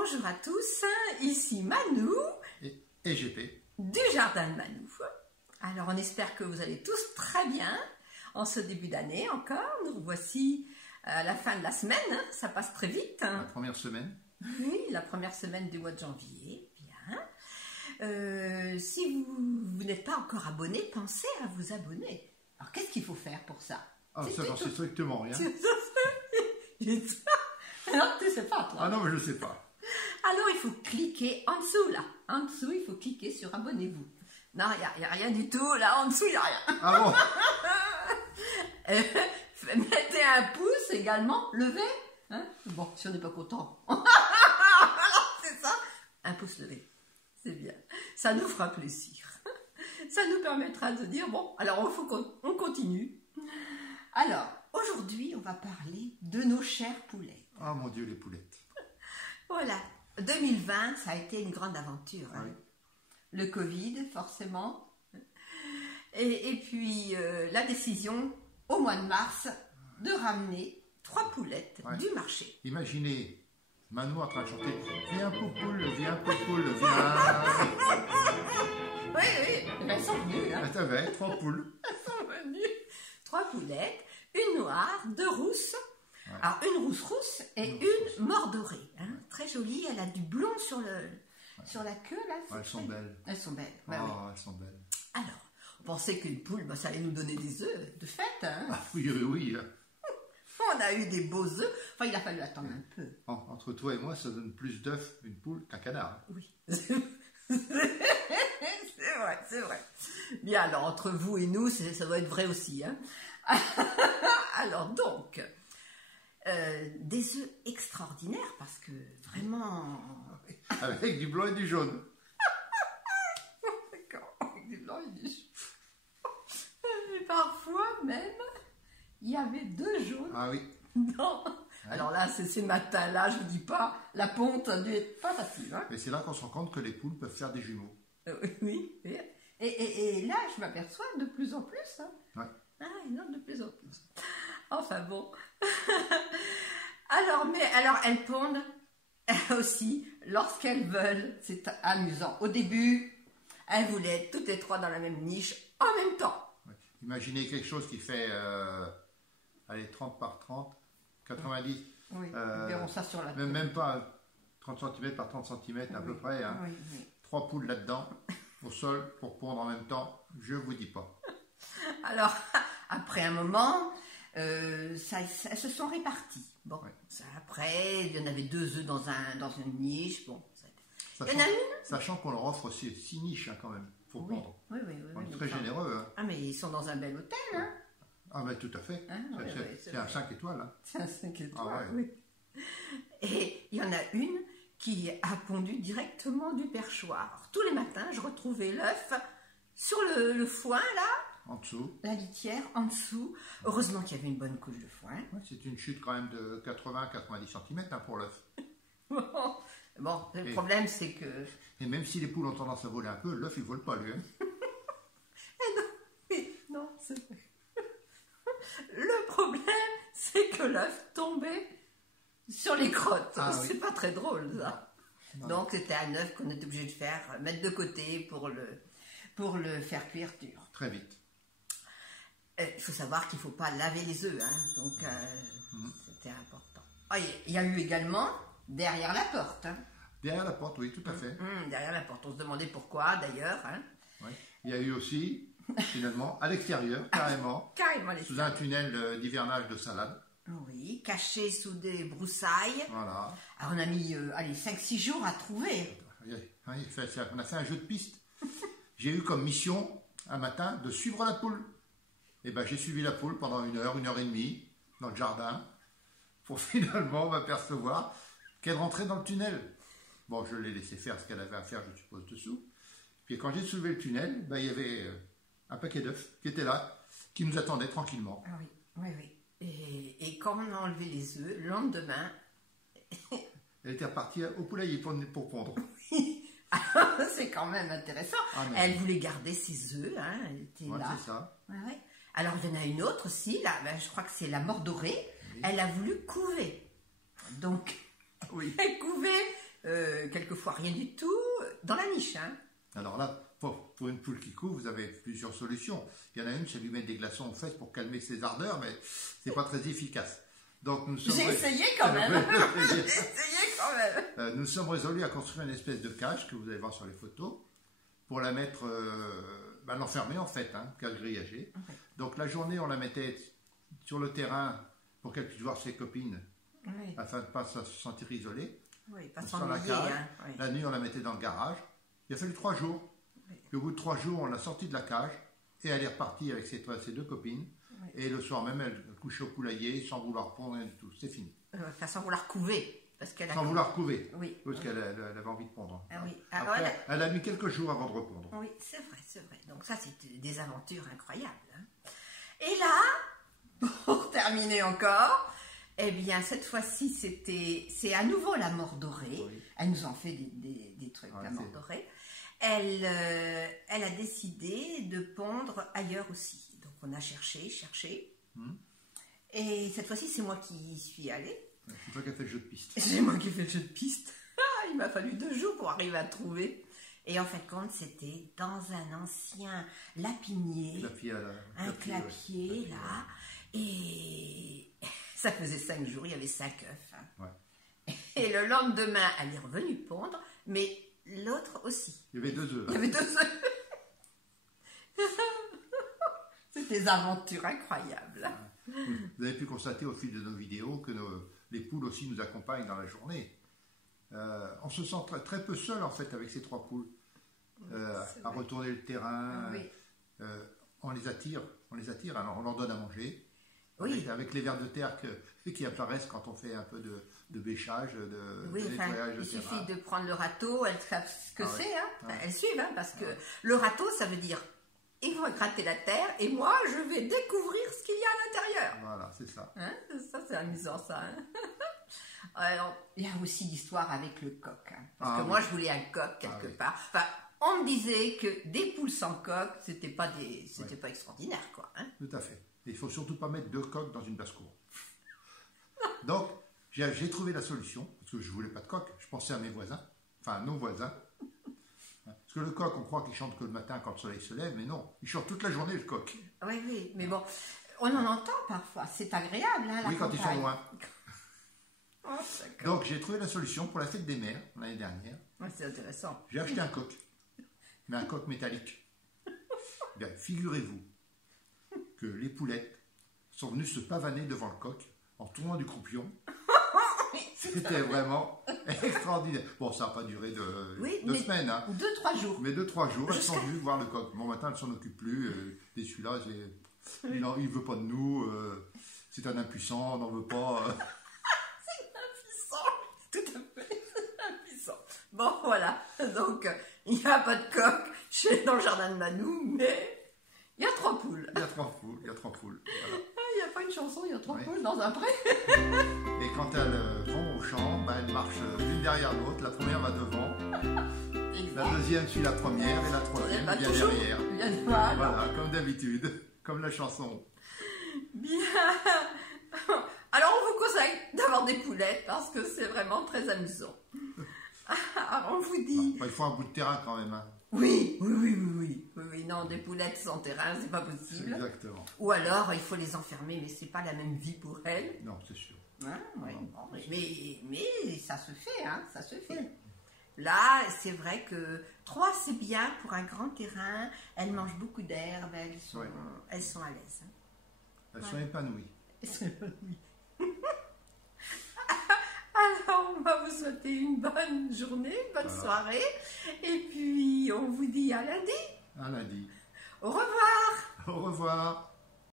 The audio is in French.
Bonjour à tous, ici Manou et GP du jardin de Manou. Alors on espère que vous allez tous très bien en ce début d'année encore. Nous voici à la fin de la semaine, ça passe très vite. La première semaine. Oui, la première semaine du mois de janvier. Bien. Si vous n'êtes pas encore abonné, pensez à vous abonner. Alors qu'est-ce qu'il faut faire pour ça? Ah, ça j'en sais strictement rien. Alors tu sais pas toi? Ah non, mais je sais pas. Alors il faut cliquer en dessous là. En dessous, il faut cliquer sur abonnez-vous. Non, il n'y a rien du tout. Là, en dessous, il n'y a rien. Ah bon? Mettez un pouce également. Levez. Hein? Bon, si on n'est pas content. C'est ça. Un pouce levé. C'est bien. Ça nous fera plaisir. Ça nous permettra de dire, bon, alors il faut qu'on continue. Alors, aujourd'hui, on va parler de nos chers poulets. Ah mon Dieu, les poulettes. Voilà. 2020, ça a été une grande aventure. Hein. Oui. Le Covid, forcément. Et puis, la décision, au mois de mars, de ramener 3 poulettes du marché. Imaginez Manou en train de chanter « Viens poupoule, viens poupoule, viens ». Oui, elles sont venues. Hein. Tu avais 3 poules. Elles sont venues. 3 poulettes, une noire, 2 rousses. Ouais. Alors, une rousse et une mordorée. Hein. Très jolie, elle a du blond sur la queue. Là. Elles sont belles. Elles sont belles. Oh, oui. elles sont belles. Alors, on pensait qu'une poule, ça allait nous donner des œufs de fête. Hein. Ah, oui. On a eu des beaux œufs. Enfin, il a fallu attendre un peu. Entre toi et moi, ça donne plus d'œufs une poule qu'un canard. Oui. C'est vrai. Bien, alors, entre vous et nous, ça doit être vrai aussi. Hein. Alors, donc, des œufs extraordinaires, parce que vraiment... Avec du blanc et du jaune. D'accord, avec du blanc et du jaune. Et parfois, même, il y avait 2 jaunes. Ah oui. Non. Alors là, c'est ce matin-là, je ne vous dis pas, la ponte a dû être pas facile. Hein. Et c'est là qu'on se rend compte que les poules peuvent faire des jumeaux. Oui. Et là, je m'aperçois de plus en plus. Hein. Ouais. Ah, non, de plus en plus. Enfin bon. Alors, elles pondent aussi lorsqu'elles veulent. C'est amusant. Au début, elles voulaient être toutes les 3 dans la même niche en même temps. Ouais. Imaginez quelque chose qui fait 30 par 30, 90. Oui, verrons ça sur la table. Même pas 30 cm par 30 cm à peu près. Hein. Oui. 3 poules là-dedans, au sol, pour pondre en même temps, je vous dis pas. Alors, après un moment, elles se sont réparties. Bon, après, il y en avait 2 œufs dans une niche. Bon, il y en a une. Sachant qu'on leur offre aussi 6 niches hein, quand même, pour pondre. Oui. On est très généreux. Hein. Ah, mais ils sont dans un bel hôtel, hein. Ah, mais tout à fait. Hein, c'est un 5 étoiles. Hein. C'est un 5 étoiles, ah, ouais. Oui. Et il y en a une qui a pondu directement du perchoir. Alors, tous les matins, je retrouvais l'œuf sur le foin, là. En dessous. La litière, en dessous. Heureusement qu'il y avait une bonne couche de foin. Ouais, c'est une chute quand même de 80-90 cm hein, pour l'œuf. Bon, le problème, c'est que... Et même si les poules ont tendance à voler un peu, l'œuf, il ne vole pas, lui. Hein. Non, c'est vrai. Le problème, c'est que l'œuf tombait sur les crottes. Ah, c'est oui. pas très drôle, ça. Non. Donc, c'était un œuf qu'on était obligé de mettre de côté pour le faire cuire dur. Très vite. Il faut savoir qu'il ne faut pas laver les œufs, hein. Donc c'était important. Ah, il y a eu également derrière la porte. Hein. Derrière la porte, oui, tout à fait. Derrière la porte, on se demandait pourquoi d'ailleurs. Hein. Oui. Il y a eu aussi, finalement, à l'extérieur, carrément, sous un tunnel d'hivernage de salade. Oui, caché sous des broussailles. Voilà. Alors on a mis 5-6 jours à trouver. On a fait un jeu de piste. J'ai eu comme mission, un matin, de suivre la poule. Et ben j'ai suivi la poule pendant 1 heure, 1 heure et demie, dans le jardin, pour finalement m'apercevoir qu'elle rentrait dans le tunnel. Bon, je l'ai laissé faire ce qu'elle avait à faire, je suppose, dessous. Puis quand j'ai soulevé le tunnel, ben, il y avait un paquet d'œufs qui était là, qui nous attendait tranquillement. Ah oui. Et quand on a enlevé les œufs, le lendemain... Elle était repartie au poulailler pour pondre. C'est quand même intéressant. Ah, elle voulait garder ses œufs, hein, elle était là. C'est ça. Ouais. Alors, il y en a une autre aussi, là, je crois que c'est la mordorée. Oui. Elle a voulu couver. Donc, elle couvait quelquefois rien du tout, dans la niche. Hein. Alors là, pour une poule qui coud, vous avez plusieurs solutions. Il y en a une, c'est lui mettre des glaçons aux fesses pour calmer ses ardeurs, mais c'est pas très efficace. Donc j'ai essayé quand même. J'ai essayé quand même. Nous sommes résolus à construire une espèce de cage que vous allez voir sur les photos pour la mettre, l'enfermer en fait, hein, cage grillagée. Okay. Donc la journée, on la mettait sur le terrain pour qu'elle puisse voir ses copines, oui, afin de ne pas se sentir isolée. Oui, pas sur la cage. Hein, oui. La nuit, on la mettait dans le garage. Il a fallu 3 jours. Oui. Puis au bout de 3 jours, on l'a sortie de la cage et elle est repartie avec ses 2 copines. Oui. Et le soir même, elle couchait au poulailler sans vouloir pondre, rien du tout. C'est fini. Enfin, sans vouloir couver. Sans vouloir couver. Oui. Parce qu'elle avait envie de pondre. Ah, oui. Après, elle a mis quelques jours avant de repondre. Oui, c'est vrai, c'est vrai. Donc ça, c'est des aventures incroyables. Hein. Et là, pour terminer encore, eh bien, cette fois-ci, c'est à nouveau la mort dorée. Oui. Elle nous en fait des trucs, la mort dorée. Elle a décidé de pondre ailleurs aussi. Donc, on a cherché. Et cette fois-ci, c'est moi qui y suis allée. C'est toi qui as fait le jeu de piste. C'est moi qui ai fait le jeu de piste. Il m'a fallu 2 jours pour arriver à trouver. Et en fin de compte, c'était dans un ancien lapinier. Un clapier, là. Et ça faisait 5 jours, il y avait 5 œufs. Hein. Ouais. Et le lendemain, elle est revenue pondre, mais l'autre aussi. Il y avait 2 œufs. Il y avait 2 œufs. C'est des aventures incroyables. Ouais. Vous avez pu constater au fil de nos vidéos que les poules aussi nous accompagnent dans la journée. On se sent très peu seul en fait avec ces 3 poules. À retourner le terrain. Oui. On les attire, alors on leur donne à manger. Oui. Avec les vers de terre qui apparaissent quand on fait un peu de bêchage, de nettoyage de terrain. Il suffit de prendre le râteau, elles savent ce que c'est. Hein. Ouais. Elles suivent, hein, parce que le râteau, ça veut dire ils vont gratter la terre et moi, je vais découvrir ce qu'il y a à l'intérieur. Voilà, c'est ça. Hein, ça, c'est amusant, ça. Hein. Alors, il y a aussi l'histoire avec le coq. Hein, parce que moi, je voulais un coq quelque part. Enfin, on me disait que des poules sans coq, c'était pas extraordinaire, quoi. Hein. Tout à fait. Et il faut surtout pas mettre 2 coqs dans une basse-cour. Donc, j'ai trouvé la solution, parce que je voulais pas de coq. Je pensais à mes voisins, enfin à nos voisins. Parce que le coq, on croit qu'il chante que le matin quand le soleil se lève, mais non, il chante toute la journée, le coq. Oui, mais bon, on en entend parfois. C'est agréable, hein, la oui, quand campagne. Ils sont loin. Donc, j'ai trouvé la solution pour la fête des mères, l'année dernière. Ouais, c'est intéressant. J'ai acheté un coq, mais un coq métallique. Bien, figurez-vous que les poulettes sont venues se pavaner devant le coq en tournant du croupion. C'était vraiment extraordinaire. Bon, ça n'a pas duré 2 semaines. Hein. 2-3 jours. Mais 2-3 jours, elles sont venues voir le coq. Bon, maintenant, elles ne s'en occupent plus. Et celui-là, il ne veut pas de nous. C'est un impuissant, on n'en veut pas. C'est un impuissant. Tout à fait. C'est un impuissant. Bon, voilà. Donc, il n'y a pas de coq dans le jardin de Manou, mais il y a 3 poules. Il y a 3 poules. Voilà. Il n'y a pas une chanson, il y a 3 poules dans un pré. Et quand elles vont au champ, elles marchent l'une derrière l'autre. La première va devant, la deuxième suit la première et la troisième vient derrière. Voilà, comme d'habitude, comme la chanson. Bien. Alors on vous conseille d'avoir des poulettes parce que c'est vraiment très amusant. Alors on vous dit... il faut un bout de terrain quand même. Hein. Oui, non, des poulettes sans terrain, c'est pas possible. Exactement. Ou alors, il faut les enfermer, mais c'est pas la même vie pour elles. Non, c'est sûr. Hein, oui. Bon, mais ça se fait, hein, ça se fait. Là, c'est vrai que 3, c'est bien pour un grand terrain. Elles mangent beaucoup d'herbe, elles sont à l'aise. Hein. Elles sont épanouies. Alors, on va vous souhaiter une bonne journée, une bonne soirée. Et puis, on vous dit à lundi. À lundi. Au revoir. Au revoir.